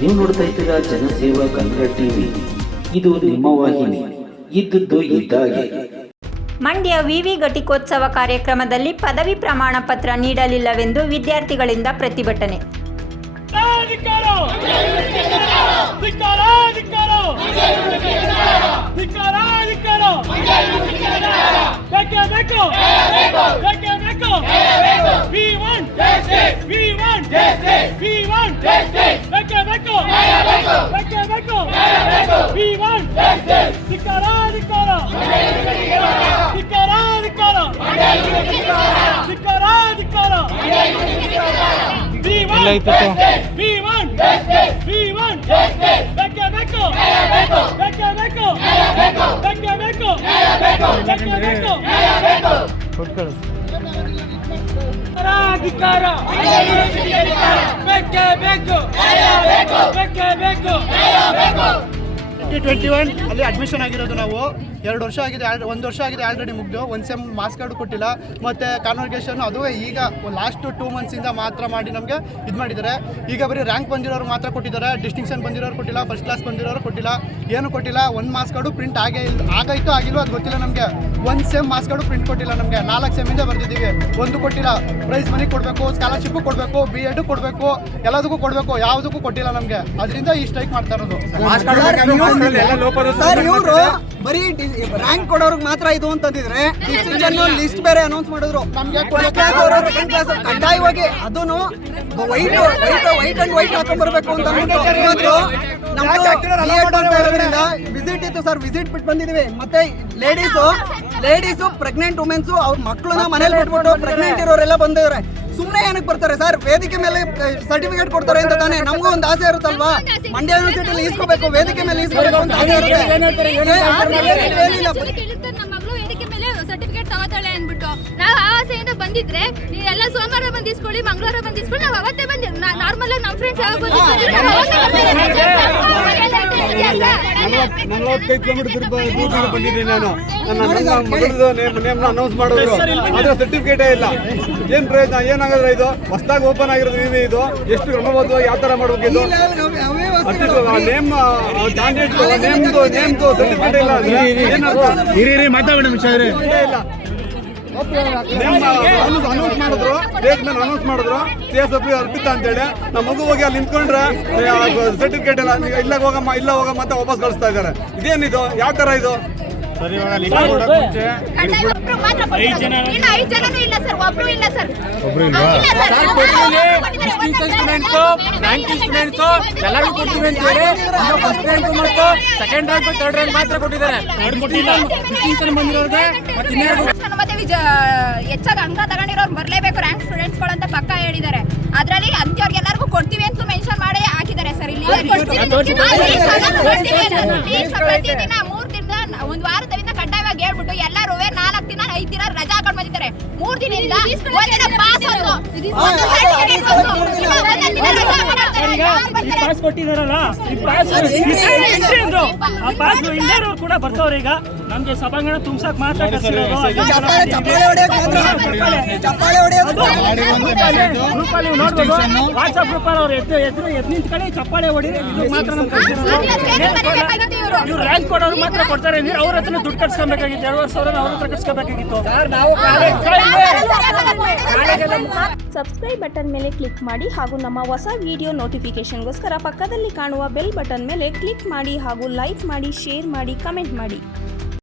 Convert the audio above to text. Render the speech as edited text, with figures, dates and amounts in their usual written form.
ನೀವು ನೋಡ್ತಾ ಇದ್ದೀರಾ ಜನಸೇವಾ ಕನ್ನಡ ಟಿವಿ. ಇದು ನಿಮ್ಮ ವಾಹಿನಿ. ಇದ್ದದ್ದು ಇದ್ದಾಗೆ. ಮಂಡ್ಯ ವಿವಿ ಘಟಿಕೋತ್ಸವ ಕಾರ್ಯಕ್ರಮದಲ್ಲಿ ಪದವಿ ಪ್ರಮಾಣ ಪತ್ರ ನೀಡಲಿಲ್ಲವೆಂದು ವಿದ್ಯಾರ್ಥಿಗಳಿಂದ ಪ್ರತಿಭಟನೆ. ಅಲ್ಲಿ ಅಡ್ಮಿಷನ್ ಆಗಿರೋದು ನಾವು 2 ವರ್ಷ ಆಗಿದೆ, 1 ವರ್ಷ ಆಗಿದೆ ಆಲ್ರೆಡಿ ಮುಗ್ದು. 1 ಸೆಮ್ ಮಾರ್ಕ್ಸ್ ಕಾರ್ಡ್ ಕೊಟ್ಟಿಲ್ಲ, ಮತ್ತು ಕಾನ್ವರ್ಕೇಷನ್ ಅದುವೇ ಈಗ ಲಾಸ್ಟ್ 2 ಮಂತ್ಸಿಂದ ಮಾತ್ರ ಮಾಡಿ ನಮಗೆ ಇದು ಮಾಡಿದ್ದಾರೆ. ಈಗ ಬರೀ ರ್ಯಾಂಕ್ ಬಂದಿರೋರು ಮಾತ್ರ ಕೊಟ್ಟಿದ್ದಾರೆ, ಡಿಸ್ಟಿಂಕ್ಷನ್ ಬಂದಿರೋರು ಕೊಟ್ಟಿಲ್ಲ, ಫಸ್ಟ್ ಕ್ಲಾಸ್ ಬಂದಿರೋರು ಕೊಟ್ಟಿಲ್ಲ, ಏನು ಕೊಟ್ಟಿಲ್ಲ. 1 ಮಾರ್ಕ್ಸ್ ಕಾರ್ಡು ಪ್ರಿಂಟ್ ಆಗಾಯಿತು ಆಗಿಲ್ವೋ ಅದು ಗೊತ್ತಿಲ್ಲ ನಮಗೆ. 1 ಸೆಮ್ ಮಾರ್ಕ್ಸ್ ಕಾರ್ಡು ಪ್ರಿಂಟ್ ಕೊಟ್ಟಿಲ್ಲ ನಮಗೆ. 4 ಸೆಮ್ಮಿಂದ ಬರ್ತಿದ್ದೀವಿ, ಒಂದು ಕೊಟ್ಟಿಲ್ಲ. ಪ್ರೈಸ್ ಮನಿ ಕೊಡಬೇಕು, ಸ್ಕಾಲರ್ಶಿಪ್ಪು ಕೊಡಬೇಕು, BEd ಕೊಡಬೇಕು, ಎಲ್ಲದಕ್ಕೂ ಕೊಡಬೇಕು, ಯಾವುದಕ್ಕೂ ಕೊಟ್ಟಿಲ್ಲ ನಮಗೆ. ಅದರಿಂದ ಈ ಸ್ಟ್ರೈಕ್ ಮಾಡ್ತಾ ಇರೋದು. ಬರೀ ರ್ಯಾಂಕ್ ಕೊಡೋರ್ಗೆ ಮಾತ್ರ ಇದು ಅಂತಂದಿದ್ರೆ ಲಿಸ್ಟ್ ಬೇರೆ ಅನೌನ್ಸ್ ಮಾಡಿದ್ರು. ನಮ್ಗೆ ಕಡ್ಡಾಯವಾಗಿ ಅದನ್ನು ವೈಟ್ ಅಂಡ್ ವೈಟ್ ಹಾಕೊಂಡ್ ಬರ್ಬೇಕು ಅಂತ ಇವತ್ತು ವಿಸಿಟ್ ಇತ್ತು ಸರ್. ವಿಸಿಟ್ ಬಿಟ್ಟು ಬಂದಿದ್ವಿ. ಮತ್ತೆ ಲೇಡೀಸು ಪ್ರೆಗ್ನೆಂಟ್ ವುಮೆನ್ಸು ಅವ್ರ ಮಕ್ಕಳನ್ನ ಮನೇಲಿ ಬಿಟ್ಬಿಟ್ಟು ಪ್ರೆಗ್ನೆಂಟ್ ಇರೋರೆಲ್ಲ ಬಂದಿದ್ದಾರೆ. ಸುಮ್ಮನೆ ಏನಕ್ಕೆ ಬರ್ತಾರೆ ಸರ್? ವೇದಿಕೆ ಮೇಲೆ ಸರ್ಟಿಫಿಕೇಟ್ ಕೊಡ್ತಾರೆ ಅಂತ ತಾನೇ ನಮಗೂ ಒಂದು ಆಸೆ ಇರುತ್ತಲ್ವಾ? ಮಂಡ್ಯ ಯೂನಿವರ್ಸಿಟಿಲಿ ಈಸ್ಕೋಬೇಕು, ವೇದಿಕೆ ಮೇಲೆ ಈಸ್ಕೋಬೇಕು ಅಂತ ಆಸೆ ಇರುತ್ತೆ. ಸರ್ಟಿಫಿಕೇಟ್ ತಗೋತಾಳೆ ಅಂದ್ಬಿಟ್ಟು ನಾವು ಆಸೆಯಿಂದ ಬಂದಿದ್ರೆ ನೀವೆಲ್ಲ ಸೋಮವಾರ ಬಂದು ಇಸ್ಕೊಳ್ಳಿ, ಮಂಗಳವಾರ ಬಂದು ಇಸ್ಕೊಳ್ಳಿ. ನಾವು ಅವತ್ತೇ ಬಂದು ನಾರ್ಮಲ್ ಆಗಿ ನಮ್ಮ ಫ್ರೆಂಡ್ಸ್ ಯಾವಾಗ ಬಂದಿದ್ದೀವಿ 45 ಕಿಲೋಮೀಟರ್ ಬಂದಿದ್ದೀನಿ ನಾನು. ನನ್ನ ಮಗಳದು ನೇಮ್ನ ಅನೌನ್ಸ್ ಮಾಡಿದ್ರು, ಆದರೆ ಸರ್ಟಿಫಿಕೇಟೇ ಇಲ್ಲ. ಏನು ಪ್ರಯೋಜನ? ಏನಾಗಲ್ಲ. ಇದು ಹೊಸದಾಗಿ ಓಪನ್ ಆಗಿರೋದು ವಿವಿ. ಇದು ಎಷ್ಟು ಕ್ರಮಬದ್ಧವಾಗಿ ಯಾವ ಥರ ಮಾಡ್ಬೇಕಿದ್ದು? ನೇಮ್ ನೇಮ್ದು ಸರ್ಟಿಫಿಕೇಟ್ ಇಲ್ಲ. ಅನೌನ್ಸ್ ಮಾಡಿದ್ರು, ಡೇಟ್ ಮೇಲೆ ಅನೌನ್ಸ್ ಮಾಡಿದ್ರು, CSFP ಅರ್ಪಿತ ಅಂತೇಳಿ. ನಮ್ಮ ಮಗು ಹೋಗಿ ಅಲ್ಲಿ ನಿಂತ್ಕೊಂಡ್ರೆ ಸರ್ಟಿಫಿಕೇಟ್ ಇಲ್ಲ, ಇಲ್ಲ ಹೋಗಮ್ಮ ಅಂತ ವಾಪಸ್ ಕಳಿಸ್ತಾ ಇದ್ದಾರೆ. ಇದೇನಿದು? ಯಾವ ಥರ ಇದು? ಸರಿ, ಎಲ್ಲರಿಗೂ ಕೊಡ್ತೀವಿ ಅಂತ ಹೇಳಿ ಫಸ್ಟ್ ರ್ಯಾಂಕ್ ಮತ್ತು ಸೆಕೆಂಡ್ ರ್ಯಾಂಕ್, ಥರ್ಡ್ ರ್ಯಾಂಕ್ ಮಾತ್ರ ಕೊಟ್ಟಿದ್ದಾರೆ. ಹೆಚ್ಚಾಗಿ ಅಂಕ ತಗೊಂಡಿರೋರು ಬರಲೇಬೇಕು ರ್ಯಾಂಕ್ ಸ್ಟೂಡೆಂಟ್ಸ್ಗಳು ಅಂತ ಪಕ್ಕ ಹೇಳಿದ್ದಾರೆ. ಅದರಲ್ಲಿ ಅಂತ್ಯವ್ರಿಗೆ ಎಲ್ಲರಿಗೂ ಕೊಡ್ತೀವಿ ಅಂತ ಮೆನ್ಷನ್ ಮಾಡಿ ಹಾಕಿದ್ದಾರೆ ಸರ್. ಇಲ್ಲಿ ಪ್ರತಿದಿನ 3 ದಿನ, 1 ವಾರದಿಂದ ಕಡ್ಡಾಯವಾಗಿ ಹೇಳ್ಬಿಟ್ಟು ಎಲ್ಲರೂ 4 ದಿನ 5 ದಿನ ರಜಾ ಹಾಕೊಂಡು ಬಂದಿದ್ದಾರೆ. 3 ದಿನದಿಂದ ಪಾಸ್ ಕೊಟ್ಟಿದಾರಲ್ಲ, ಕೂಡ ಬರ್ತವ್ರೆ. ಈಗ ನಮ್ಗೆ ಸಭಾಂಗಣ ತುಂಬಸಕ್ ಮಾತ್ರ ವಾಟ್ಸ್ಆಪ್ ಗ್ರೂಪ್ ಅವ್ರು ಎದ್ದು ನಿಂತ್ಕೊಳ್ಳಿ ಚಪ್ಪಾಳೆ ಹೊಡಿ. ಇದು ಮಾತ್ರ ಇವ್ರು ರ್ಯಾಂಕ್ ಕೊಡೋರು ಮಾತ್ರ ಕೊಡ್ತಾರೆ. ಅವ್ರ ಹತ್ರ ದುಡ್ಡು ಕಟ್ಸ್ಕೊಬೇಕಾಗಿತ್ತು, 2,000 ಅವ್ರ ಹತ್ರ ಕಟ್ಸ್ಕೊಬೇಕಾಗಿತ್ತು. ಸಬ್ಸ್ಕ್ರೈಬ್ ಬಟನ್ ಮೇಲೆ ಕ್ಲಿಕ್ ಮಾಡಿ ಹಾಗೂ ನಮ್ಮ ಹೊಸ ವಿಡಿಯೋ ನೋಟಿಫಿಕೇಶನ್ಗೋಸ್ಕರ ಪಕ್ಕದಲ್ಲಿ ಕಾಣುವ ಬೆಲ್ ಬಟನ್ ಮೇಲೆ ಕ್ಲಿಕ್ ಮಾಡಿ ಹಾಗೂ ಲೈಕ್ ಮಾಡಿ, ಶೇರ್ ಮಾಡಿ, ಕಮೆಂಟ್ ಮಾಡಿ.